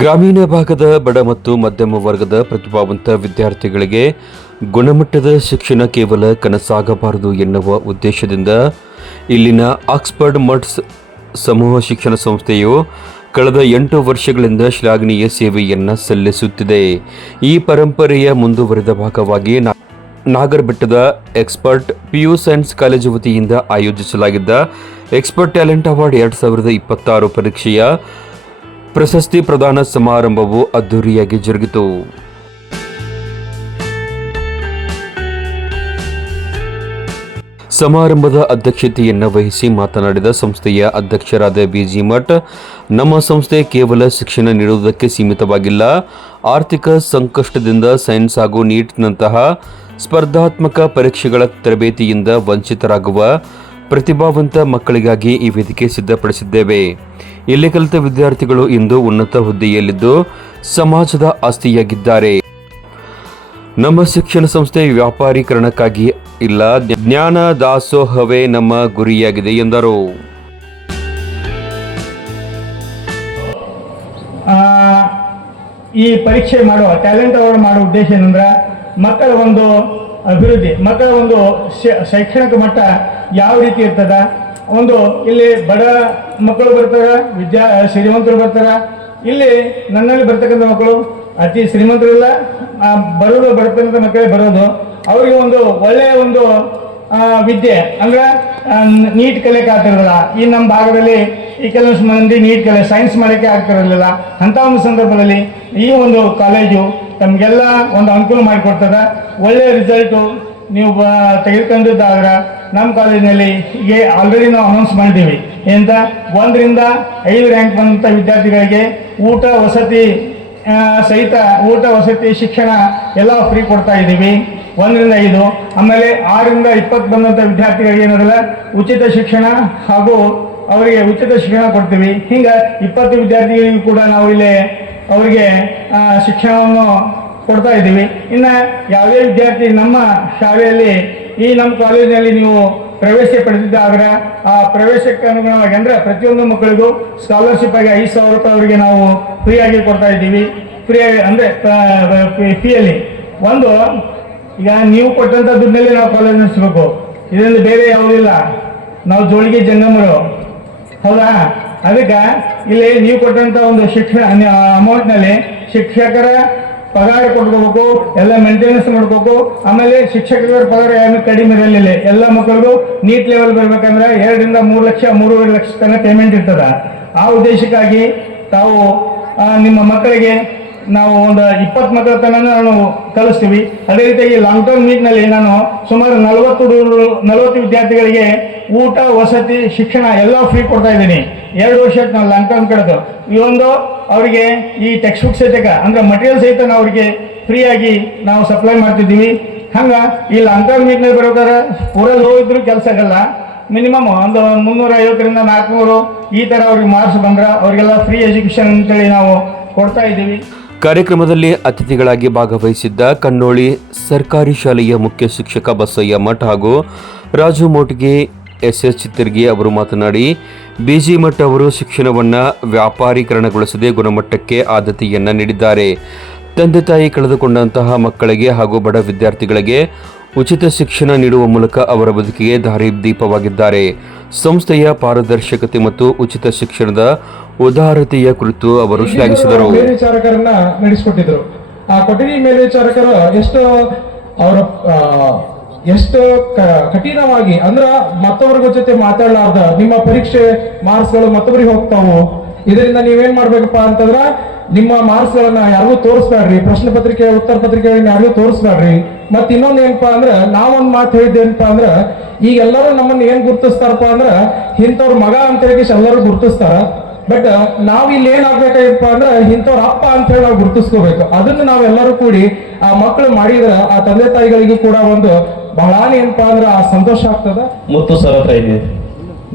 ಗ್ರಾಮೀಣ ಭಾಗದ ಬಡ ಮತ್ತು ಮಧ್ಯಮ ವರ್ಗದ ಪ್ರತಿಭಾವಂತ ವಿದ್ಯಾರ್ಥಿಗಳಿಗೆ ಗುಣಮಟ್ಟದ ಶಿಕ್ಷಣ ಕೇವಲ ಕನಸಾಗಬಾರದು ಎನ್ನುವ ಉದ್ದೇಶದಿಂದ ಇಲ್ಲಿನ ಆಕ್ಸ್ಫರ್ಡ್ ಮಠ್ ಸಮೂಹ ಶಿಕ್ಷಣ ಸಂಸ್ಥೆಯು ಕಳೆದ 8 ವರ್ಷಗಳಿಂದ ಶ್ಲಾಘನೀಯ ಸೇವೆಯನ್ನು ಸಲ್ಲಿಸುತ್ತಿದೆ. ಈ ಪರಂಪರೆಯ ಮುಂದುವರೆದ ಭಾಗವಾಗಿ ನಾಗರಬೆಟ್ಟದ ಎಕ್ಸ್ಪರ್ಟ್ PU ಸೈನ್ಸ್ ಕಾಲೇಜು ವತಿಯಿಂದ ಆಯೋಜಿಸಲಾಗಿದ್ದ ಎಕ್ಸ್ಪರ್ಟ್ ಟ್ಯಾಲೆಂಟ್ ಅವಾರ್ಡ್ 2026 ಪರೀಕ್ಷೆಯ ಪ್ರಶಸ್ತಿ ಪ್ರದಾನ ಸಮಾರಂಭವು ಅದ್ದೂರಿಯಾಗಿ ಜರುಗಿತು. ಸಮಾರಂಭದ ಅಧ್ಯಕ್ಷತೆಯನ್ನು ವಹಿಸಿ ಮಾತನಾಡಿದ ಸಂಸ್ಥೆಯ ಅಧ್ಯಕ್ಷರಾದ BG ಮಠ್, ನಮ್ಮ ಸಂಸ್ಥೆ ಕೇವಲ ಶಿಕ್ಷಣ ನೀಡುವುದಕ್ಕೆ ಸೀಮಿತವಾಗಿಲ್ಲ, ಆರ್ಥಿಕ ಸಂಕಷ್ಟದಿಂದ ಸೈನ್ಸ್ ಹಾಗೂ ನೀಟ್ನಂತಹ ಸ್ಪರ್ಧಾತ್ಮಕ ಪರೀಕ್ಷೆಗಳ ತರಬೇತಿಯಿಂದ ವಂಚಿತರಾಗುವ ಪ್ರತಿಭಾವಂತ ಮಕ್ಕಳಿಗಾಗಿ ಈ ವೇದಿಕೆ ಸಿದ್ಧಪಡಿಸಿದ್ದೇವೆ. ಇಲ್ಲಿ ಕಲಿತ ವಿದ್ಯಾರ್ಥಿಗಳು ಇಂದು ಉನ್ನತ ಹುದ್ದೆಯಲ್ಲಿದ್ದು ಸಮಾಜದ ಆಸ್ತಿಯಾಗಿದ್ದಾರೆ. ನಮ್ಮ ಶಿಕ್ಷಣ ಸಂಸ್ಥೆ ವ್ಯಾಪಾರೀಕರಣಕ್ಕಾಗಿ ಇಲ್ಲ, ಜ್ಞಾನ ದಾಸೋಹವೇ ನಮ್ಮ ಗುರಿಯಾಗಿದೆ ಎಂದರು. ಈ ಪರೀಕ್ಷೆ ಮಾಡುವ ಟ್ಯಾಲೆಂಟ್ ಅವಾರ್ಡ್ ಮಾಡುವ ಉದ್ದೇಶ ಏನಂದ್ರೆ ಮಕ್ಕಳ ಒಂದು ಅಭಿವೃದ್ಧಿ, ಮಕ್ಕಳ ಒಂದು ಶೈಕ್ಷಣಿಕ ಮಟ್ಟ ಯಾವ ರೀತಿ ಇರ್ತದ. ಒಂದು ಇಲ್ಲಿ ಬಡ ಮಕ್ಕಳು ಬರ್ತಾರ, ಶ್ರೀಮಂತರು ಬರ್ತಾರ. ಇಲ್ಲಿ ನನ್ನಲ್ಲಿ ಬರ್ತಕ್ಕಂಥ ಮಕ್ಕಳು ಅತಿ ಶ್ರೀಮಂತರಿಲ್ಲ, ಬರ್ತಕ್ಕಂಥ ಮಕ್ಕಳೇ ಬರೋದು. ಅವರಿಗೆ ಒಂದು ಒಳ್ಳೆಯ ಒಂದು ವಿದ್ಯೆ ಅಂದ್ರೆ ನೀಟ್ ಕಲಿಯಕ್ಕೆ ಆಗ್ತಿರಲಿಲ್ಲ. ಈ ನಮ್ಮ ಭಾಗದಲ್ಲಿ ಈ ಕೆಲವು ಮಂದಿ ನೀಟ್ ಸೈನ್ಸ್ ಮಾಡಲಿಕ್ಕೆ ಆಗ್ತಿರಲಿಲ್ಲ. ಅಂಥ ಒಂದು ಸಂದರ್ಭದಲ್ಲಿ ಈ ಒಂದು ಕಾಲೇಜು ತಮಗೆಲ್ಲ ಒಂದು ಅನುಕೂಲ ಮಾಡಿಕೊಡ್ತದ. ಒಳ್ಳೆಯ ರಿಸಲ್ಟು ನೀವು ತೆಗೆದುಕೊಂಡಿದ್ದಾದ್ರೆ ನಮ್ಮ ಕಾಲೇಜಿನಲ್ಲಿ ಈಗ ಆಲ್ರೆಡಿ ನಾವು ಅನೌನ್ಸ್ ಮಾಡಿದ್ದೀವಿ. ಎಂತ 1 ರಿಂದ 5 ರ್ಯಾಂಕ್ ಬಂದಂಥ ವಿದ್ಯಾರ್ಥಿಗಳಿಗೆ ಊಟ ವಸತಿ ಸಹಿತ ಊಟ ವಸತಿ ಶಿಕ್ಷಣ ಎಲ್ಲ ಫ್ರೀ ಕೊಡ್ತಾ ಇದ್ದೀವಿ 1 ರಿಂದ 5. ಆಮೇಲೆ 6 ರಿಂದ 20 ಬಂದಂಥ ವಿದ್ಯಾರ್ಥಿಗಳಿಗೆ ಏನಿರಲ್ಲ ಉಚಿತ ಶಿಕ್ಷಣ ಹಾಗೂ ಅವರಿಗೆ ಉಚಿತ ಶಿಕ್ಷಣ ಕೊಡ್ತೀವಿ. ಹಿಂಗೆ 20 ವಿದ್ಯಾರ್ಥಿಗಳಿಗೂ ಕೂಡ ನಾವು ಇಲ್ಲಿ ಅವರಿಗೆ ಶಿಕ್ಷಣವನ್ನು ಕೊಡ್ತಾ ಇದ್ದೀವಿ. ಇನ್ನು ಯಾವುದೇ ವಿದ್ಯಾರ್ಥಿ ನಮ್ಮ ಶಾಲೆಯಲ್ಲಿ ಈ ನಮ್ಮ ಕಾಲೇಜಿನಲ್ಲಿ ನೀವು ಪ್ರವೇಶ ಪಡೆದಿದ್ದಾದ್ರೆ ಆ ಪ್ರವೇಶಕ್ಕೆ ಅನುಗುಣವಾಗಿ ಅಂದರೆ ಪ್ರತಿಯೊಂದು ಮಕ್ಕಳಿಗೂ ಸ್ಕಾಲರ್ಶಿಪ್ ಆಗಿ 5,000 ರೂಪಾಯಿ ಅವರಿಗೆ ನಾವು ಫ್ರೀಯಾಗಿ ಕೊಡ್ತಾ ಇದ್ದೀವಿ. ಫ್ರೀಯಾಗಿ ಅಂದರೆ ಫೀಯಲ್ಲಿ ಒಂದು ಈಗ ನೀವು ಕೊಟ್ಟಂಥ ದುಡ್ಡಲ್ಲಿ ನಾವು ಕಾಲೇಜ್ ನಡೆಸಬೇಕು. ಇದರಲ್ಲಿ ಬೇರೆ ಯಾವುದಿಲ್ಲ, ನಾವು ಜೋಳಿಗೆ ಜಂಗಮರು ಹೌದಾ. ಅದಕ್ಕೆ ಇಲ್ಲಿ ನೀವು ಕೊಟ್ಟಂಥ ಒಂದು ಶಿಕ್ಷಣ ಅಮೌಂಟ್ನಲ್ಲಿ ಶಿಕ್ಷಕರ ಪಗಾರ ಕೊಟ್ಕೋಬೇಕು, ಎಲ್ಲ ಮೇಂಟೆನೆನ್ಸ್ ಮಾಡ್ಕೋಬೇಕು. ಆಮೇಲೆ ಶಿಕ್ಷಕರ ಪಗಾರ ಏನು ಕಡಿಮೆ ಇರಲಿಲ್ಲ. ಎಲ್ಲ ಮಕ್ಕಳಿಗೂ ನೀಟ್ ಲೆವೆಲ್ ಬರ್ಬೇಕಂದ್ರೆ 2 ರಿಂದ 3 ಲಕ್ಷ 3.5 ಲಕ್ಷ ತನಕ ಪೇಮೆಂಟ್ ಇರ್ತದ. ಆ ಉದ್ದೇಶಕ್ಕಾಗಿ ತಾವು ನಿಮ್ಮ ಮಕ್ಕಳಿಗೆ ನಾವು ಒಂದು 20 ಮಕ್ಕಳ ತನಕ ನಾನು ಕಲಿಸ್ತೀವಿ. ಅದೇ ರೀತಿಯಾಗಿ ಲಾಂಗ್ ಟರ್ಮ್ ನೀಟ್ನಲ್ಲಿ ನಾನು ಸುಮಾರು 40 ವಿದ್ಯಾರ್ಥಿಗಳಿಗೆ ಊಟ ವಸತಿ ಶಿಕ್ಷಣ ಎಲ್ಲ ಫ್ರೀ ಕೊಡ್ತಾ ಇದ್ದೀನಿ. 2 ವರ್ಷಕ್ಕೆ ನಾವು ಲಾಂಗ್ ಟರ್ಮ್ ಕಳೆದು ಈ ಒಂದು ಅವರಿಗೆ ಈ ಟೆಕ್ಸ್ಟ್ ಬುಕ್ ಸಹಿತ ಅಂದ್ರೆ ಮಟೀರಿಯಲ್ ಸಹಿತ ನಾವು ಅವರಿಗೆ ಫ್ರೀಯಾಗಿ ನಾವು ಸಪ್ಲೈ ಮಾಡ್ತಿದ್ದೀವಿ. ಹಂಗೆ ಈ ಲಾಂಗ್ ಟರ್ಮ್ ನೀಟ್ನಲ್ಲಿ ಬರೋದಾದ್ರೆ ಪೂರ ಲೋ ಇದ್ರೂ ಕೆಲಸ ಆಗಲ್ಲ. ಮಿನಿಮಮ್ ಒಂದು 350 ರಿಂದ 400 ಈ ಥರ ಅವ್ರಿಗೆ ಮಾರ್ಕ್ಸ್ ಬಂದ್ರೆ ಅವರಿಗೆಲ್ಲ ಫ್ರೀ ಎಜುಕೇಷನ್ ಅಂತೇಳಿ ನಾವು ಕೊಡ್ತಾ ಇದ್ದೀವಿ. ಕಾರ್ಯಕ್ರಮದಲ್ಲಿ ಅತಿಥಿಗಳಾಗಿ ಭಾಗವಹಿಸಿದ್ದ ಕನ್ನೋಳಿ ಸರ್ಕಾರಿ ಶಾಲೆಯ ಮುಖ್ಯ ಶಿಕ್ಷಕ ಬಸಯ್ಯ ಮಠ್ ಹಾಗೂ ರಾಜು ಮೋಟ್ಗೆ SS ಚಿತ್ತರ್ಗಿ ಅವರು ಮಾತನಾಡಿ, BG ಮಠ್ ಅವರು ಶಿಕ್ಷಣವನ್ನು ವ್ಯಾಪಾರೀಕರಣಗೊಳಿಸದೆ ಗುಣಮಟ್ಟಕ್ಕೆ ಆದ್ಯತೆಯನ್ನು ನೀಡಿದ್ದಾರೆ. ತಂದೆ ತಾಯಿ ಕಳೆದುಕೊಂಡಂತಹ ಮಕ್ಕಳಿಗೆ ಹಾಗೂ ಬಡ ವಿದ್ಯಾರ್ಥಿಗಳಿಗೆ ಉಚಿತ ಶಿಕ್ಷಣ ನೀಡುವ ಮೂಲಕ ಅವರ ಬದುಕಿಗೆ ದಾರಿದೀಪವಾಗಿದ್ದಾರೆ. ಸಂಸ್ಥೆಯ ಪಾರದರ್ಶಕತೆ ಮತ್ತು ಉಚಿತ ಶಿಕ್ಷಣದ ಉದಾರತೆಯ ಕುರಿತು ಅವರು ಶ್ಲಾಘಿಸಿದರು. ಮೇಲ್ವಿಚಾರಕರನ್ನ ನಡೆಸಿಕೊಟ್ಟಿದ್ರು. ಆ ಕೊಠಡಿ ಮೇಲ್ವಿಚಾರಕರು ಎಷ್ಟು ಕಠಿಣವಾಗಿ ಅಂದ್ರ ಮತ್ತೊಬ್ಬರ ಜೊತೆ ಮಾತಾಡಲಾರ್ದ ನಿಮ್ಮ ಪರೀಕ್ಷೆ ಮಾರ್ಕ್ಸ್ಗಳು ಮತ್ತೊಬ್ಬರಿಗೆ ಹೋಗ್ತಾವು. ಇದರಿಂದ ನೀವೇನ್ ಮಾಡ್ಬೇಕಪ್ಪ ಅಂತಂದ್ರ ನಿಮ್ಮ ಮಾರ್ಕ್ಸ್ ಗಳನ್ನ ಯಾರಿಗೂ ತೋರಿಸ್ಬೇಡ್ರಿ, ಪ್ರಶ್ನೆ ಪತ್ರಿಕೆ ಉತ್ತರ ಪತ್ರಿಕೆಗಳನ್ನ ಯಾರಿಗೂ ತೋರಿಸ್ಬೇಡ್ರಿ. ಮತ್ ಇನ್ನೊಂದ್ ಏನಪ್ಪಾ ಅಂದ್ರ ನಾವೊಂದ್ ಮಾತು ಹೇಳಿದ್ದೇನಪ್ಪಾ ಅಂದ್ರ ಈಗ ಎಲ್ಲರೂ ನಮ್ಮನ್ನ ಏನ್ ಗುರ್ತಿಸ್ತಾರಪ್ಪ ಅಂದ್ರ ಇಂಥವ್ರ ಮಗ ಅಂತ ಹೇಳಿ ಎಲ್ಲರೂ ಗುರ್ತಿಸ್ತಾರ. ಬಟ್ ನಾವ್ ಇಲ್ಲಿ ಏನಾಗ್ಬೇಕಾಗಿಪ್ಪ ಅಂದ್ರ ಇಂಥವ್ರ ಅಪ್ಪ ಅಂತ ಹೇಳಿ ನಾವು ಗುರ್ತಿಸ್ಕೋಬೇಕು. ಅದನ್ನ ನಾವೆಲ್ಲರೂ ಕೂಡಿ ಆ ಮಕ್ಕಳು ಮಾಡಿದ್ರ ಆ ತಂದೆ ತಾಯಿಗಳಿಗೂ ಕೂಡ ಒಂದು ಬಹಳ ಏನಪ್ಪಾ ಅಂದ್ರ ಆ ಸಂತೋಷ ಆಗ್ತದ. ಮುತ್ತು ಸರ್ ಹತ್ರ ಇದೆ,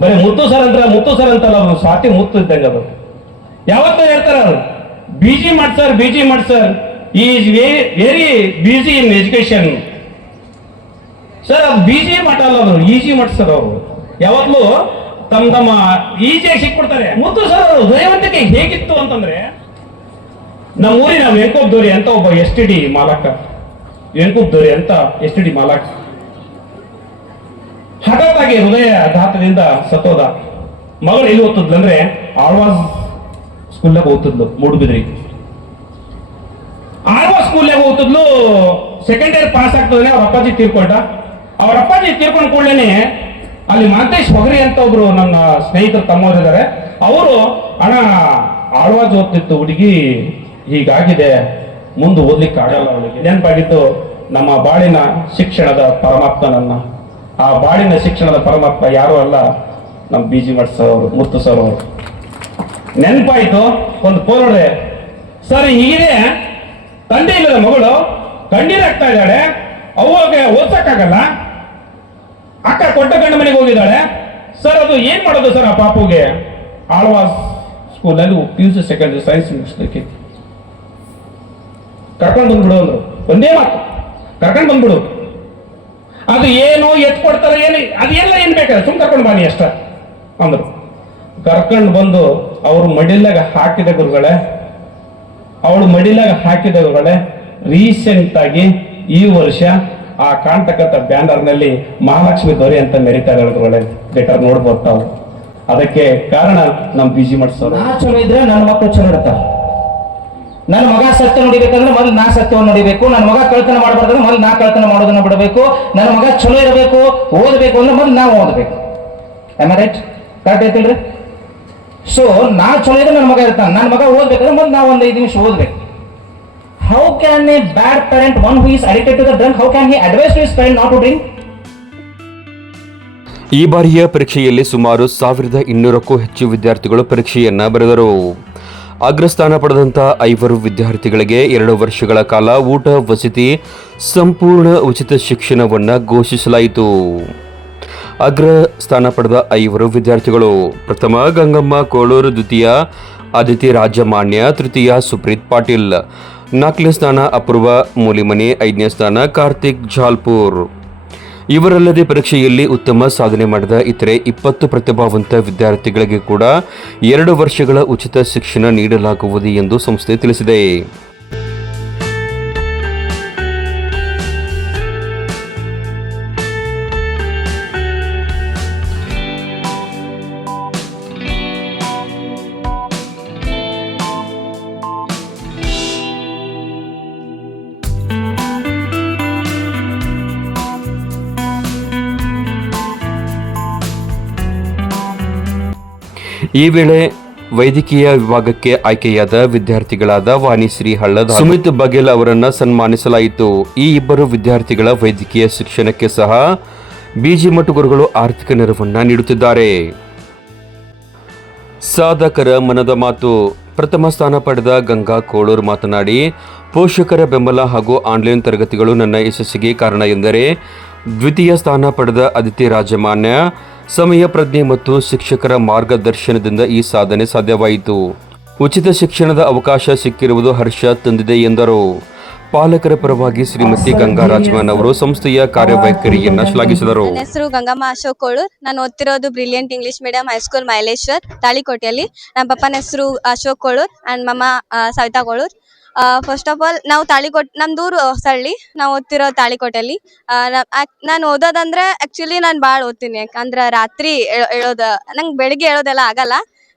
ಬರೀ ಮುತ್ತು ಸರ್ ಅಂತಲ್ಲ, ಸ್ವಾತಿ ಮುತ್ತು ಇದ್ದಂಗ ಅದು ಯಾವತ್ತೂ ಹೇಳ್ತಾರ ಅವ್ರು. BG Math sir is very busy in education sir. ಅದು BG ಮಠ ಅಲ್ಲ, ಅವರು EG ಮಠ್ ಸರ್. ಅವರು ಯಾವತ್ತೂ ತಮ್ಮ ಈಜಿಯಾಗಿ ಸಿಕ್ಬಿಡ್ತಾರೆ. ಮುತ್ತು ಸರ್ ಅವರು ದಯವಂತಿಕೆ ಹೇಗಿತ್ತು ಅಂತಂದ್ರೆ ನಮ್ಮ ಊರಿನ ವೆಂಕೋಪ್ ದೋರಿ ಅಂತ ಒಬ್ಬ STD ಮಾಲಕ, ವೆಂಕೋಪ್ ದೋರಿ ಅಂತ STD ಮಾಲಕ ಹಠಾತ್ತಾಗಿ ಹೃದಯಾಘಾತದಿಂದ ಸತ್ತೋದ. ಮಗಳು ಎಲ್ಲಿ ಓದ್ತಿದ್ಲು ಅಂದ್ರೆ ಆಳ್ವಾಸ್ ಸ್ಕೂಲ್ನಾಗ ಓದ್ತಿದ್ಲು, ಮೂಡುಬಿದ್ರಿ ಆಳ್ವಾಸ್ ಸ್ಕೂಲ್ನಾಗ ಓದ್ತಿದ್ಲು. ಸೆಕೆಂಡ್ ಇಯರ್ ಪಾಸ್ ಆಗ್ತದೆ, ಅವ್ರ ಅಪ್ಪಾಜಿ ತೀರ್ಕೊಂಡ. ಅವ್ರ ಅಪ್ಪಾಜಿ ತೀರ್ಕೊಂಡ್ ಕೂಡಲೇ ಅಲ್ಲಿ ಮಹಂತೇಶ್ ಹೊಗರಿ ಅಂತ ಒಬ್ರು ನನ್ನ ಸ್ನೇಹಿತರು ತಮ್ಮವರಿದ್ದಾರೆ. ಅವರು ಅಣ್ಣ ಆಳ್ವಾಸ್ ಓದ್ತಿತ್ತು ಹುಡುಗಿ, ಹೀಗಾಗಿದೆ, ಮುಂದೆ ಓದ್ಲಿಕ್ಕೆ ಆಗಲ್ಲ ಅವಳಿಗೆ. ನೆನಪಾಗಿದ್ದು ನಮ್ಮ ಬಾಳಿನ ಶಿಕ್ಷಣದ ಪರಮಾತ್ಮ. ಆ ಬಾಳಿನ ಶಿಕ್ಷಣದ ಪರಮಾತ್ಮ ಯಾರು ಅಲ್ಲ, ನಮ್ಮ BG ಮಠ್ ಸರ್ ಅವರು, ಮುತ್ತು ಸರ್ ಅವರು. ನೆನಪಾಯ್ತು, ಒಂದು ಫೋನ್ ಹೊಡೆದೆ, ಸರ್ ಹೀಗಿದೆ, ತಂದೆ ಇಲ್ಲದ ಮಗಳು ಕಣ್ಣೀರಾಗ್ತಾ ಇದ್ದಾಳೆ, ಅವಾಗ ಓದ್ಸಕ್ಕಾಗಲ್ಲ, ಅಕ್ಕ ಕೊಟ್ಟ ಗಂಡ ಮನೆಗೆ ಹೋಗಿದ್ದಾಳೆ ಸರ್, ಅದು ಏನ್ ಮಾಡೋದು ಸರ್ ಆ ಪಾಪುಗೆ? ಆಳ್ವಾಸ್ ಸ್ಕೂಲಲ್ಲಿ PUC ಸೆಕೆಂಡ್ ಸೈನ್ಸ್ ಮುಗಿಸ್ಲಿಕ್ಕೆ ಕರ್ಕೊಂಡು ಬಂದ್ಬಿಡು ಅಂದ್ರು. ಒಂದೇ ಮಾತು, ಕರ್ಕೊಂಡು ಬಂದ್ಬಿಡು. ಅದು ಏನು ಎತ್ ಕೊಡ್ತಾರೆ, ಏನು ಅದೆಲ್ಲ ಏನ್ ಬೇಕಾದ್ರೆ ಸುಮ್ ಕರ್ಕೊಂಡು ಬಾನಿ ಅಷ್ಟ ಅಂದ್ರು. ಕರ್ಕೊಂಡು ಬಂದು ಅವ್ರು ಮಡಿಲಾಗ ಹಾಕಿದ ಗುರುಗಳೇ, ಅವಳು ಮಡಿಲಾಗ ಹಾಕಿದ ಗುರುಗಳೇ, ರೀಸೆಂಟ್ ಆಗಿ ಈ ವರ್ಷ ಆ ಕಾಣ್ತಕ್ಕಂಥ ಬ್ಯಾನರ್ ನಲ್ಲಿ ಮಹಾಲಕ್ಷ್ಮಿ ದೊರೆ ಅಂತ ಮೆರಿತಾ ಇರೋಳೆ ಬೇಕಾದ್ರೆ ನೋಡ್ಬೋದು ತಾವು. ಅದಕ್ಕೆ ಕಾರಣ ನಮ್ಮ BG ಮಠ್ ಸರ್. ನಾ ಚಲೋ ಇದ್ರೆ ನನ್ನ ಮಕ್ಕಳು ಚಲೋ ಇರ್ತಾವ. ನನ್ನ ಮಗ ಸತ್ಯ ನೋಡಿಬೇಕಂದ್ರೆ ಮೊದಲು ನಾ ಸತ್ಯವನ್ನು ನೋಡಿಬೇಕು. ನನ್ನ ಮಗ ಕಳ್ತನ ಮಾಡಬಾರ್ದ್ರೆ ಮೊದಲು ನಾ ಕಳ್ತನ ಮಾಡೋದನ್ನ ಬಿಡಬೇಕು. ನನ್ನ ಮಗ ಚಲೋ ಇರಬೇಕು, ಓದಬೇಕು ಅಂದ್ರೆ ಮೊದಲು ನಾವು ಓದಬೇಕು. ರೈಟ್? ಕರೆಕ್ಟ್ ಐತಿಲ್ರಿ? ಸೊ ನಾ ಚಲೋ ಇದ್ರೆ ನನ್ನ ಮಗ ಇರ್ತಾನೆ, ನನ್ನ ಮಗ ಓದ್ಬೇಕಂದ್ರೆ ಮೊದಲು ನಾವು ಒಂದು 5 ನಿಮಿಷ ಓದ್ಬೇಕು. How can a bad parent, one who is addicted to the drug, how can he advise to his parent not to drink? ಈ ಬಾರಿಯ ಪರೀಕ್ಷೆಯಲ್ಲಿ ಸುಮಾರು 1200ಕ್ಕೂ ಹೆಚ್ಚು ವಿದ್ಯಾರ್ಥಿಗಳು ಪರೀಕ್ಷೆಯನ್ನ ಬರೆದರು. ಅಗ್ರಸ್ಥಾನ ಪಡೆದಂಥ 5 ವಿದ್ಯಾರ್ಥಿಗಳಿಗೆ 2 ವರ್ಷಗಳ ಕಾಲ ಊಟ ವಸತಿ ಸಂಪೂರ್ಣ ಉಚಿತ ಶಿಕ್ಷಣವನ್ನು ಘೋಷಿಸಲಾಯಿತು. ಅಗ್ರ ಸ್ಥಾನ ಪಡೆದ 5 ವಿದ್ಯಾರ್ಥಿಗಳು: ಪ್ರಥಮ ಗಂಗಮ್ಮ ಕೋಳೂರು, ದ್ವಿತೀಯ ಅದಿತಿ ರಾಜಮಾನ್ಯ, ತೃತೀಯ ಸುಪ್ರೀತ್ ಪಾಟೀಲ್, 4ನೇ ಸ್ಥಾನ ಅಪೂರ್ವ ಮೂಲಿಮನಿ, 5ನೇ ಸ್ಥಾನ ಕಾರ್ತಿಕ್ ಜಾಲ್ಪುರ್. ಇವರಲ್ಲದೆ ಪರೀಕ್ಷೆಯಲ್ಲಿ ಉತ್ತಮ ಸಾಧನೆ ಮಾಡಿದ ಇತರೆ 20 ಪ್ರತಿಭಾವಂತ ವಿದ್ಯಾರ್ಥಿಗಳಿಗೆ ಕೂಡ 2 ವರ್ಷಗಳ ಉಚಿತ ಶಿಕ್ಷಣ ನೀಡಲಾಗುವುದು ಎಂದು ಸಂಸ್ಥೆ ತಿಳಿಸಿದೆ. ಈ ವೇಳೆ ವೈದ್ಯಕೀಯ ವಿಭಾಗಕ್ಕೆ ಆಯ್ಕೆಯಾದ ವಿದ್ಯಾರ್ಥಿಗಳಾದ ವಾಣಿಶ್ರೀ ಹಳ್ಳದ, ಸುಮಿತ್ ಬಘೇಲ್ ಅವರನ್ನು ಸನ್ಮಾನಿಸಲಾಯಿತು. ಈ ಇಬ್ಬರು ವಿದ್ಯಾರ್ಥಿಗಳ ವೈದ್ಯಕೀಯ ಶಿಕ್ಷಣಕ್ಕೆ ಸಹ BG ಮಠ್ ಗುರುಗಳು ಆರ್ಥಿಕ ನೆರವನ್ನ ನೀಡುತ್ತಿದ್ದಾರೆ. ಸಾಧಕರ ಮನದ ಮಾತು. ಪ್ರಥಮ ಸ್ಥಾನ ಪಡೆದ ಗಂಗಾ ಕೋಳೂರ್ ಮಾತನಾಡಿ, ಪೋಷಕರ ಬೆಂಬಲ ಹಾಗೂ ಆನ್ಲೈನ್ ತರಗತಿಗಳು ನನ್ನ ಯಶಸ್ಸಿಗೆ ಕಾರಣ ಎಂದರೆ ದ್ವಿತೀಯ ಸ್ಥಾನ ಪಡೆದ ಅದಿತಿ ರಾಜಮಾನ್ಯ ಸಮಯ ಪ್ರಜ್ಞೆ ಮತ್ತು ಶಿಕ್ಷಕರ ಮಾರ್ಗದರ್ಶನದಿಂದ ಈ ಸಾಧನೆ ಸಾಧ್ಯವಾಯಿತು. ಉಚಿತ ಶಿಕ್ಷಣದ ಅವಕಾಶ ಸಿಕ್ಕಿರುವುದು ಹರ್ಷ ತಂದಿದೆ ಎಂದರು. ಪಾಲಕರ ಪರವಾಗಿ ಶ್ರೀಮತಿ ಗಂಗಾ ರಾಜಮಾನ್ ಅವರು ಸಂಸ್ಥೆಯ ಕಾರ್ಯವೈಖರಿಯನ್ನ ಶ್ಲಾಘಿಸಿದರು. ನನ್ನ ಹೆಸರು ಗಂಗಮ್ಮ ಅಶೋಕ್ ಕೋಳೂರ್. ನಾನು ಓದ್ತಿರೋದು brilliant English medium high school Maileshwar ತಾಳಿಕೋಟೆಯಲ್ಲಿ. ನಮ್ಮ ಪಪ್ಪನ ಹೆಸರು ಅಶೋಕ್ ಕೋಳೂರ್ ಅಂಡ್ ಮಮ್ಮ Savita Kolur. First of all ನಾವು ನಮ್ದೂರು ಹೊಸಳ್ಳಿ, ನಾವು ಓದ್ತಿರೋ ತಾಳಿಕೋಟೆಯಲ್ಲಿ. ನಾನು ಓದೋದಂದ್ರೆ ಆಕ್ಚುಲಿ ನಾನು ಭಾಳ ಓದ್ತೀನಿ, ಯಾಕಂದ್ರೆ ರಾತ್ರಿ ಹೇಳೋದು ನಂಗೆ ಬೆಳಿಗ್ಗೆ ಹೇಳೋದೆಲ್ಲ ಆಗಲ್ಲ.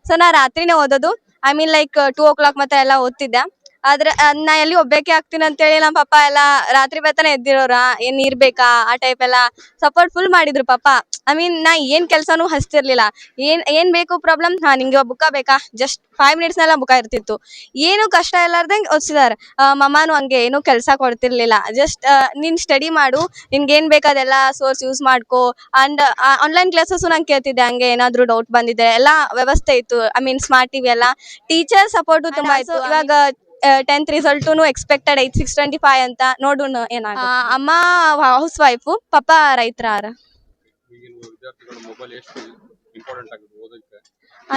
ಸೊ ನಾ ರಾತ್ರಿನೇ ಓದೋದು. ಐ ಮೀನ್ ಲೈಕ್ 2 o'clock ಮತ್ತೆ ಎಲ್ಲ ಓದ್ತಿದ್ದೆ. ಆದ್ರೆ ನಾ ಎಲ್ಲಿ ಒಬ್ಬೇಕೆ ಆಗ್ತೀನಿ ಅಂತೇಳಿ ನಮ್ಮ ಪಪ್ಪ ಎಲ್ಲ ರಾತ್ರಿ ಬೇತನ ಎದ್ದಿರೋರ, ಏನ್ ನೀರ್ ಬೇಕಾ ಆ ಟೈಪ್ ಎಲ್ಲ ಸಪೋರ್ಟ್ ಫುಲ್ ಮಾಡಿದ್ರು ಪಪ್ಪ. ಐ ಮೀನ್ ನಾ ಏನ್ ಕೆಲ್ಸಾನು ಹಚ್ತಿರ್ಲಿಲ್ಲ. ಏನ್ ಬೇಕು ಪ್ರಾಬ್ಲಮ್, ನಿಂಗೆ ಬುಕ್ಕ ಬೇಕಾ, ಜಸ್ಟ್ 5 minutes ಬುಕ್ಕ ಇರ್ತಿತ್ತು. ಏನು ಕಷ್ಟ ಇಲ್ಲಾರ್ದಂಗೆ ಓದಿಸಿದಾರ. ಮಮ್ಮಾನು ಹಂಗೆ ಏನು ಕೆಲಸ ಕೊಡ್ತಿರ್ಲಿಲ್ಲ. ಜಸ್ಟ್ ನೀನ್ ಸ್ಟಡಿ ಮಾಡು, ನಿನ್ಗೆ ಏನ್ ಬೇಕಾದೆಲ್ಲ ಸೋರ್ಸ್ ಯೂಸ್ ಮಾಡ್ಕೋ. ಅಂಡ್ ಆನ್ಲೈನ್ ಕ್ಲಾಸಸ್ ನಂಗೆ ಕೇಳ್ತಿದ್ದೆ, ಹಂಗೆ ಏನಾದ್ರು ಡೌಟ್ ಬಂದಿದೆ ಎಲ್ಲ ವ್ಯವಸ್ಥೆ ಇತ್ತು. ಐ ಮೀನ್ ಸ್ಮಾರ್ಟ್ TV ಎಲ್ಲ, ಟೀಚರ್ ಸಪೋರ್ಟು ತುಂಬಾ ಇತ್ತು. ಇವಾಗ 10th ರಿಸಲ್ಟು ಎಕ್ಸ್ಪೆಕ್ಟೆಡ್ 8625 ಅಂತ ನೋಡೋಣ ಏನಾಗ. ಅಮ್ಮ ಹೌಸ್ ವೈಫು, ಪಪ್ಪ ರೈತರ.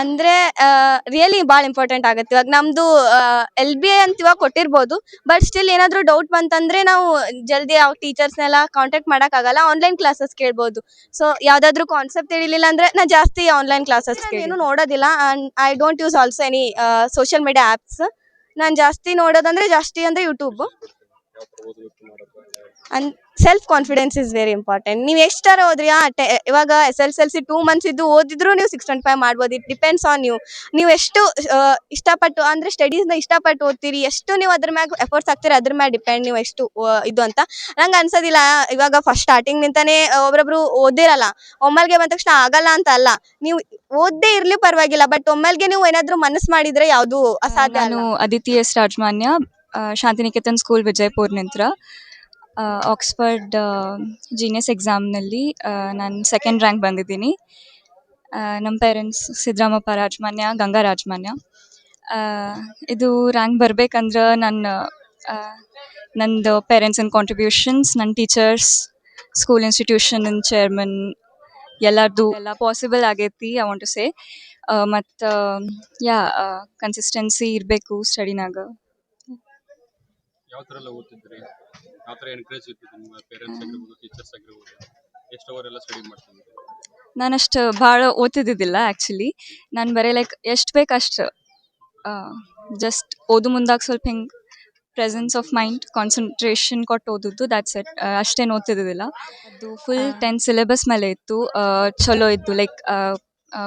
ಅಂದ್ರೆ ರಿಯಲಿ ಭಾಳ ಇಂಪಾರ್ಟೆಂಟ್ ಆಗುತ್ತೆ. ಇವಾಗ ನಮ್ದು LBI ಅಂತ ಇವಾಗ ಕೊಟ್ಟಿರ್ಬೋದು, ಬಟ್ ಸ್ಟಿಲ್ ಏನಾದ್ರು ಡೌಟ್ ಬಂತಂದ್ರೆ ನಾವು ಜಲ್ದಿ ಯಾವ ಟೀಚರ್ಸ್ನೆಲ್ಲ ಕಾಂಟ್ಯಾಕ್ಟ್ ಮಾಡಕ್ ಆಗಲ್ಲ, ಆನ್ಲೈನ್ ಕ್ಲಾಸಸ್ ಕೇಳ್ಬೋದು. ಸೊ ಯಾವ್ದಾದ್ರು ಕಾನ್ಸೆಪ್ಟ್ ತಿಳಿಲಿಲ್ಲ ಅಂದ್ರೆ ನಾ ಜಾಸ್ತಿ ಆನ್ಲೈನ್ ಕ್ಲಾಸಸ್ ಏನು ನೋಡೋದಿಲ್ಲ. And I don't use also any social media apps. ನಾನು ಜಾಸ್ತಿ ನೋಡೋದಂದ್ರೆ YouTube. And self confidence is very important. ನೀವು ಎಷ್ಟಾರ ಓದ್ರಿ ಇವಾಗ SSLC 2 months ಇದ್ದು ಓದಿದ್ರು ನೀವು 625 ಮಾಡ್ಬೋದು. ಇಟ್ ಡಿಪೆಂಡ್ಸ್ ಆನ್ ನೀವು ಎಷ್ಟು ಇಷ್ಟಪಟ್ಟು ಅಂದ್ರೆ ಸ್ಟಡೀಸ್ನ ಇಷ್ಟಪಟ್ಟು ಓದ್ತೀರಿ, ಎಷ್ಟು ನೀವು ಅದ್ರ ಮ್ಯಾಗ ಎಫರ್ಟ್ಸ್ ಹಾಕ್ತೀರಿ, ಅದ್ರ ಮ್ಯಾಗ ಡಿಪೆಂಡ್ ನೀವು ಎಷ್ಟು ಇದು ಅಂತ. ನಂಗೆ ಅನ್ಸೋದಿಲ್ಲ ಇವಾಗ ಫಸ್ಟ್ ಸ್ಟಾರ್ಟಿಂಗ್ ನಿಂತಾನೆ ಒಬ್ಬೊಬ್ರು ಓದಿರಲ್ಲ, ಒಮ್ಮೆಲ್ಗೆ ಬಂದ ತಕ್ಷಣ ಆಗಲ್ಲ ಅಂತ ಅಲ್ಲ. ನೀವು ಓದ್ದೇ ಇರ್ಲಿ ಪರವಾಗಿಲ್ಲ, ಬಟ್ ಒಮ್ಮೆಲ್ಗೆ ನೀವು ಏನಾದ್ರು ಮನಸ್ಸು ಮಾಡಿದ್ರೆ ಯಾವುದು ಅಸಾಧ್ಯ ಅಲ್ಲ. ನಾನು ಅದಿತಿ ಎಸ್ ರಾಜಮಾನ್ಯ, ಶಾಂತಿನಿಕೇತನ್ ಸ್ಕೂಲ್ ವಿಜಯಪುರ ನಂತರ ಆಕ್ಸ್ಫರ್ಡ್ ಜೀನಿಯಸ್ ಎಕ್ಸಾಮ್ನಲ್ಲಿ ನಾನು 2nd ರ್ಯಾಂಕ್ ಬಂದಿದ್ದೀನಿ. ನಮ್ಮ ಪೇರೆಂಟ್ಸ್ ಸಿದ್ದರಾಮಪ್ಪ ರಾಜಮಾನ್ಯ, ಗಂಗಾ ರಾಜಮಾನ್ಯ. ಇದು ರ್ಯಾಂಕ್ ಬರ್ಬೇಕಂದ್ರೆ ನಂದು ಪೇರೆಂಟ್ಸಿನ ಕಾಂಟ್ರಿಬ್ಯೂಷನ್ಸ್, ನನ್ನ ಟೀಚರ್ಸ್, ಸ್ಕೂಲ್ ಇನ್ಸ್ಟಿಟ್ಯೂಷನ್ ಚೇರ್ಮನ್ ಎಲ್ಲ ಪಾಸಿಬಲ್ ಆಗೈತಿ ಐ ವಾಂಟ್ ಟು ಸೇ. ಮತ್ತು ಕನ್ಸಿಸ್ಟೆನ್ಸಿ ಇರಬೇಕು ಸ್ಟಡಿನಾಗ. ಯಾವ ಥರ ಎಲ್ಲ ಓದ್ತಿದ್ರಿ? ಯಾವ ಥರ ಎನ್ಕರೇಜ್ ಇರ್ತಿತ್ತು ನಿಮ್ಮ ಪೇರೆಂಟ್ಸ್ ಆಗಿರ್ಬೋದು, ಟೀಚರ್ಸ್ ಆಗಿರ್ಬೋದು? ಎಷ್ಟು ಅವರ್ ಎಲ್ಲ ಸ್ಟಡಿ ಮಾಡ್ತಿದ್ರಿ? ನಾನಷ್ಟು ಭಾಳ ಓದ್ತಿದ್ದಿದ್ದಿಲ್ಲ ಆ್ಯಕ್ಚುಲಿ. ನಾನು ಬರೀ ಲೈಕ್ ಎಷ್ಟು ಬೇಕು ಅಷ್ಟು ಜಸ್ಟ್ ಓದು ಮುಂದಾಗ ಸ್ವಲ್ಪ ಹಿಂಗೆ ಪ್ರೆಸೆನ್ಸ್ ಆಫ್ ಮೈಂಡ್, ಕಾನ್ಸಂಟ್ರೇಷನ್ ಕೊಟ್ಟು ಓದಿದ್ದು, ದ್ಯಾಟ್ಸ್ ಇಟ್. ಅಷ್ಟೇನು ಓದ್ತಿದ್ದಿದ್ದಿಲ್ಲ. ಅದು ಫುಲ್ 10 ಸಿಲೆಬಸ್ ಮೇಲೆ ಇತ್ತು. ಚಲೋ ಇದ್ದು, like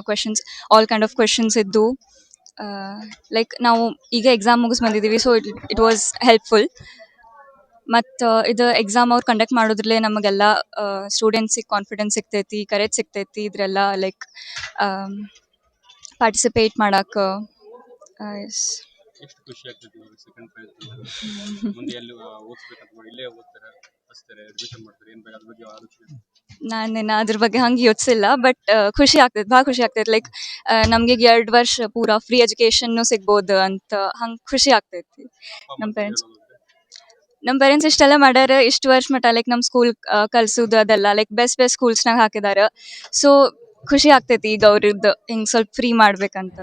questions, all kind of questions ಇದ್ದು. ಲೈಕ್ ನಾವು ಈಗ ಎಕ್ಸಾಮ್ ಮುಗಿಸ್ ಬಂದಿದ್ದೀವಿ, ಸೊ ಇಟ್ ವಾಸ್ ಹೆಲ್ಪ್ಫುಲ್. ಮತ್ತು ಇದು ಎಕ್ಸಾಮ್ ಅವ್ರು ಕಂಡಕ್ಟ್ ಮಾಡೋದ್ರಲ್ಲೇ ನಮಗೆಲ್ಲ ಸ್ಟೂಡೆಂಟ್ಸಿಗೆ ಕಾನ್ಫಿಡೆನ್ಸ್ ಸಿಗ್ತೈತಿ, ಕರೇಜ್ ಸಿಗ್ತೈತಿ. ಇದರೆಲ್ಲ ಲೈಕ್ ಪಾರ್ಟಿಸಿಪೇಟ್ ಮಾಡಕ್ಕೆ. ಎಷ್ಟು ಖುಷಿ ಆಗ್ತೈತಿ ಸೆಕೆಂಡ್ ಪ್ರೈಸ್ ಮುಂದೆ ಎಲ್ಲಿ ಓದಿಸ್ಬೇಕಂತ ಮಾಡಿ? ಇಲ್ಲೇ ಓದ್ತಾರೆ, ಹಚ್ತಾರೆ, ಅಡ್ಮಿಷನ್ ಮಾಡ್ತಾರೆ, ಏನು ಬೇಕು ಅದ್ರ ಬಗ್ಗೆ ಆಲೋಚನೆ? ನಾನು ಅದ್ರ ಬಗ್ಗೆ ಹಂಗೆ ಯೋಚಿಸಿಲ್ಲ, ಬಟ್ ಖುಷಿ ಆಗ್ತೈತೆ, ಭಾಳ ಖುಷಿ ಆಗ್ತೈತೆ. ಲೈಕ್ ನಮಗೆ 2 ವರ್ಷ ಪೂರಾ ಫ್ರೀ ಎಜುಕೇಷನ್ನು ಸಿಗ್ಬೋದು ಅಂತ ಹಂಗೆ ಖುಷಿ ಆಗ್ತೈತಿ. ನಮ್ಮ ಪೇರೆಂಟ್ಸ್ ಇಷ್ಟೆಲ್ಲ ಮಾಡ್ಯಾರ ಇಷ್ಟು ವರ್ಷ ಮಟ್ಟ. ಲೈಕ್ ನಮ್ಮ ಸ್ಕೂಲ್ ಕಲ್ಸೋದು ಅದೆಲ್ಲ ಲೈಕ್ ಬೆಸ್ಟ್ ಸ್ಕೂಲ್ಸ್ನಾಗ ಹಾಕಿದ್ದಾರೆ. ಸೊ ಖುಷಿ ಆಗ್ತೈತಿ ಈಗ ಅವ್ರದ್ದು ಹಿಂಗೆ ಸ್ವಲ್ಪ ಫ್ರೀ ಮಾಡ್ಬೇಕಂತ.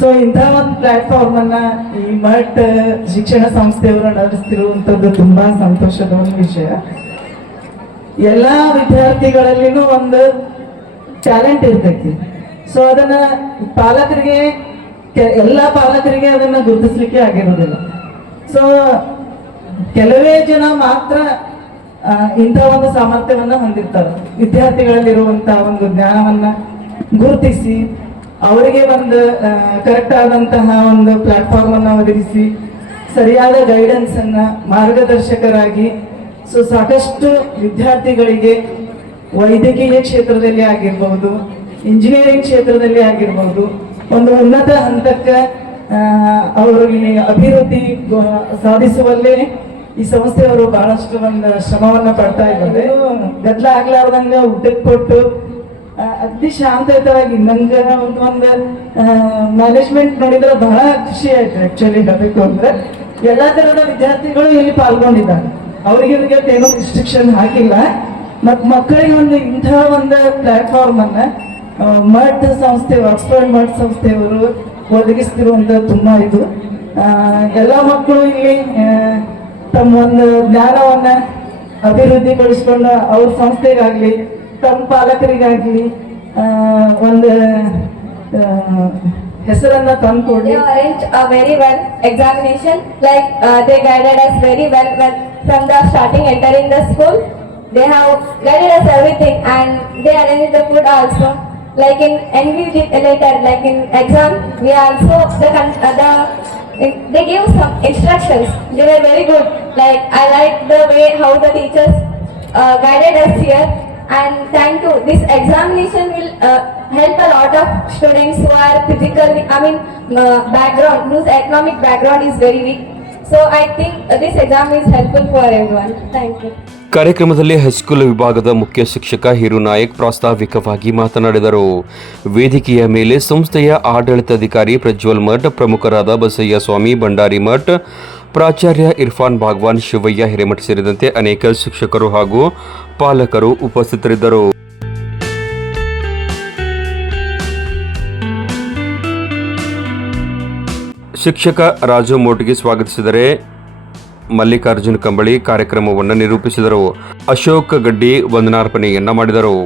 ಸೊ ಇಂಥ ಒಂದು ಪ್ಲಾಟ್ಫಾರ್ಮ್ ಅನ್ನ ಈ ಮಠ ಶಿಕ್ಷಣ ಸಂಸ್ಥೆಯವರು ನಡೆಸ್ತಿರುವಂಥದ್ದು ತುಂಬಾ ಸಂತೋಷದ ಒಂದು ವಿಷಯ. ಎಲ್ಲಾ ವಿದ್ಯಾರ್ಥಿಗಳಲ್ಲಿನೂ ಒಂದು ಟ್ಯಾಲೆಂಟ್ ಇರ್ತೈತಿ. ಸೊ ಅದನ್ನ ಪಾಲಕರಿಗೆ, ಎಲ್ಲಾ ಪಾಲಕರಿಗೆ ಅದನ್ನ ಗುರುತಿಸ್ಲಿಕ್ಕೆ ಆಗಿರೋದಿಲ್ಲ. ಸೊ ಕೆಲವೇ ಜನ ಮಾತ್ರ ಇಂಥ ಒಂದು ಸಾಮರ್ಥ್ಯವನ್ನ ಹೊಂದಿರ್ತಾರೆ. ವಿದ್ಯಾರ್ಥಿಗಳಲ್ಲಿರುವಂತಹ ಒಂದು ಜ್ಞಾನವನ್ನ ಗುರುತಿಸಿ ಅವರಿಗೆ ಒಂದು ಕರೆಕ್ಟ್ ಆದಂತಹ ಒಂದು ಪ್ಲಾಟ್ಫಾರ್ಮ್ ಅನ್ನ ಒದಗಿಸಿ ಸರಿಯಾದ ಗೈಡೆನ್ಸ್ ಅನ್ನ, ಮಾರ್ಗದರ್ಶಕರಾಗಿ ಸೊ ಸಾಕಷ್ಟು ವಿದ್ಯಾರ್ಥಿಗಳಿಗೆ ವೈದ್ಯಕೀಯ ಕ್ಷೇತ್ರದಲ್ಲಿ ಆಗಿರ್ಬಹುದು, ಇಂಜಿನಿಯರಿಂಗ್ ಕ್ಷೇತ್ರದಲ್ಲಿ ಆಗಿರ್ಬಹುದು, ಒಂದು ಉನ್ನತ ಹಂತಕ್ಕೆ ಅವರಿಗೆ ಅಭಿವೃದ್ಧಿ ಸಾಧಿಸುವಲ್ಲೇ ಈ ಸಂಸ್ಥೆಯವರು ಬಹಳಷ್ಟು ಒಂದು ಶ್ರಮವನ್ನ ಪಡ್ತಾ ಇದ್ದಾರೆ. ಗದ್ದಲ ಆಗ್ಲಾರ್ದಂಗ ಊಟಕ್ಕೆ ಕೊಟ್ಟು ಅತಿ ಶಾಂತಯುತವಾಗಿ ನಂಗೆ ಒಂದು ಮ್ಯಾನೇಜ್ಮೆಂಟ್ ನೋಡಿದ್ರೆ ಬಹಳ ಖುಷಿ ಆಯ್ತು. ಆಕ್ಚುಲಿ ಹೇಳಬೇಕು ಅಂದ್ರೆ ಎಲ್ಲಾ ತರದ ವಿದ್ಯಾರ್ಥಿಗಳು ಇಲ್ಲಿ ಪಾಲ್ಗೊಂಡಿದ್ದಾರೆ. ಅವರಿಗೆ ಏನೋ ರಿಸ್ಟ್ರಿಕ್ಷನ್ ಹಾಕಿಲ್ಲ. ಮತ್ ಮಕ್ಕಳಿಗೆ ಒಂದು ಇಂತಹ ಒಂದು ಪ್ಲಾಟ್ಫಾರ್ಮ್ ಅನ್ನ ಮಠ ಸಂಸ್ಥೆ, ಆಕ್ಸ್ಫರ್ಡ್ ಮಠ ಸಂಸ್ಥೆಯವರು ಒದಗಿಸ್ತಿರುವಂತ ತುಂಬಾ ಇದು. ಎಲ್ಲ ಮಕ್ಕಳು ಇಲ್ಲಿ ತಮ್ಮ ಒಂದು ಜ್ಞಾನವನ್ನ ಅಭಿವೃದ್ಧಿಪಡಿಸ್ಕೊಂಡ ಅವ್ರ ಸಂಸ್ಥೆಗಾಗ್ಲಿ, ತಮ್ಮ ಪಾಲಕರಿಗಾಗ್ಲಿ ಒಂದು ಹೆಸರನ್ನ ತಂದ್ಕೊಡ್ಲಿ. They arranged a very well examination, like they guided us very well from the starting entering the school. They have guided us everything, and they arranged the food also. Like in later, like in exam, we also they gave some instructions. They were very good. Like I like the way how the teachers guided us here. And thank you. This examination will help a lot of students who are physically, background, whose economic background is very weak. So I think this exam is helpful for everyone. Thank you. ಕಾರ್ಯಕ್ರಮದಲ್ಲಿ high school ವಿಭಾಗದ ಮುಖ್ಯ ಶಿಕ್ಷಕ ಹಿರು ನಾಯಕ್ ಪ್ರಾಸ್ತಾವಿಕವಾಗಿ ಮಾತನಾಡಿದರು. ವೇದಿಕೆಯ ಮೇಲೆ ಸಂಸ್ಥೆಯ ಆಡಳಿತಾಧಿಕಾರಿ ಪ್ರಜ್ವಲ್ ಮಠ್, ಪ್ರಮುಖರಾದ ಬಸಯ್ಯ ಸ್ವಾಮಿ ಭಂಡಾರಿ ಮಠ್, ಪ್ರಾಚಾರ್ಯ ಇರ್ಫಾನ್ ಭಾಗವಾನ್, ಶಿವಯ್ಯ ಹಿರೇಮಠ್ ಸೇರಿದಂತೆ ಅನೇಕ ಶಿಕ್ಷಕರು ಹಾಗೂ ಪಾಲಕರು ಉಪಸ್ಥಿತರಿದ್ದರು. ಶಿಕ್ಷಕ ರಾಜು ಮೋಟಿಗೆ ಸ್ವಾಗತಿಸಿದರೆ ಮಲ್ಲಿಕಾರ್ಜುನ್ ಕಂಬಳಿ ಕಾರ್ಯಕ್ರಮವನ್ನು ನಿರೂಪಿಸಿದರು. ಅಶೋಕ್ ಗಡ್ಡಿ ವಂದನಾರ್ಪಣೆಯನ್ನ ಮಾಡಿದರು.